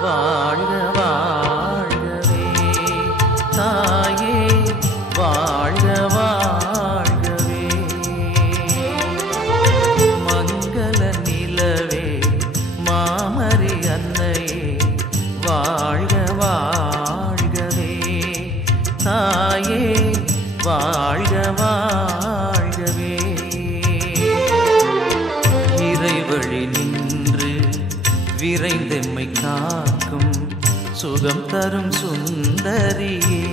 வாழ்க வாழ்கவே. தாயே வாழ்க வாழ்கவே. மங்கள நிலவே மாமரி அன்னையே. வாழ்க வாழ்கவே. தாயே வாழ் விரைந்தெம்மை காக்கும் சுகம் தரும் சுந்தரியே.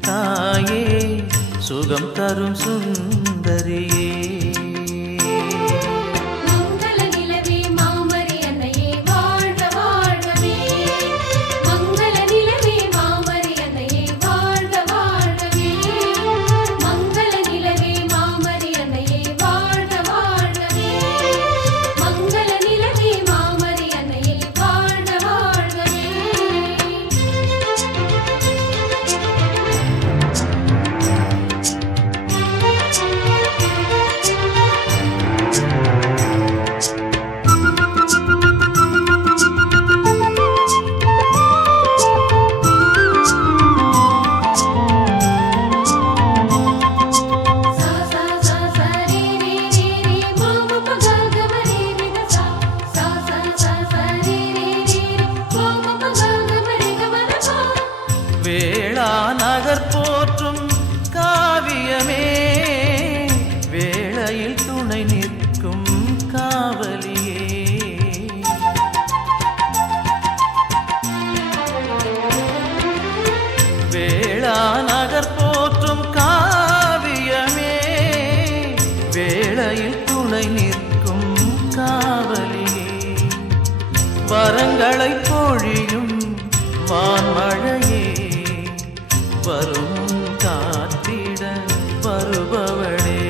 தாயே சுகம் தரும் சுந்தரியே. வரும் காத்திட வருபவளே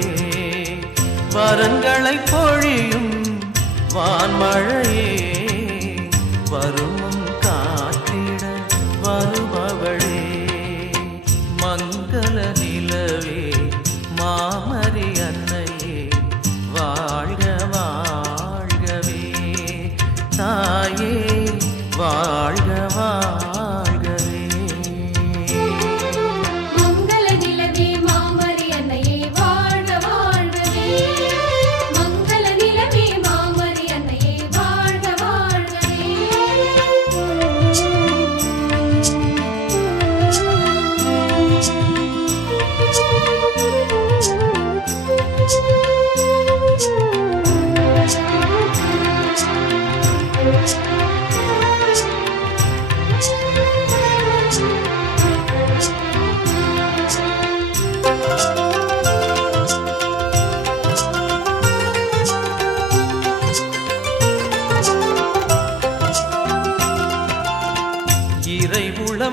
வரங்களை பொழியும் வான்மழையே.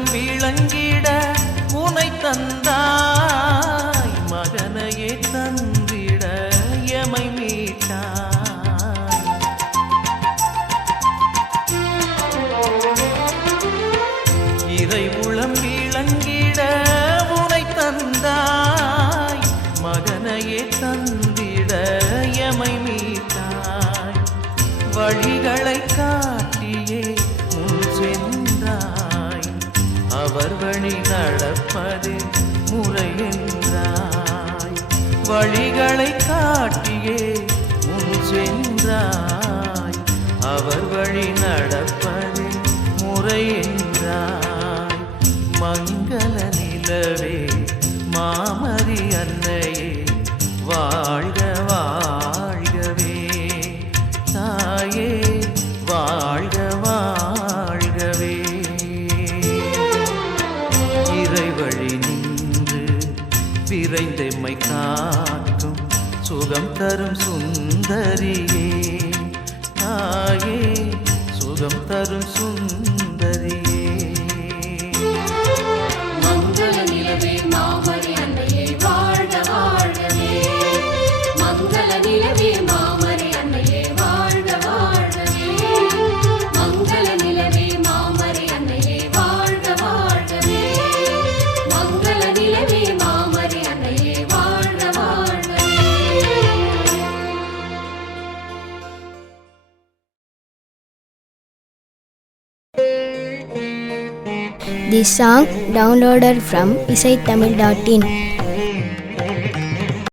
விளங்க அவர் வழி நடப்பது முறையென்றாய். வழிகளை காட்டியே முன் சென்றாய். அவர் வழி நடப்பது முறையென்றாய். மங்கள நிலவே மாமரி அன்னையே வாழ்க நிறைந்தெம்மை காக்கும். சுகம் தரும் சுந்தரியே தாயே சுகம் தரும் சுந்த the song downloader from Isai Tamil dot in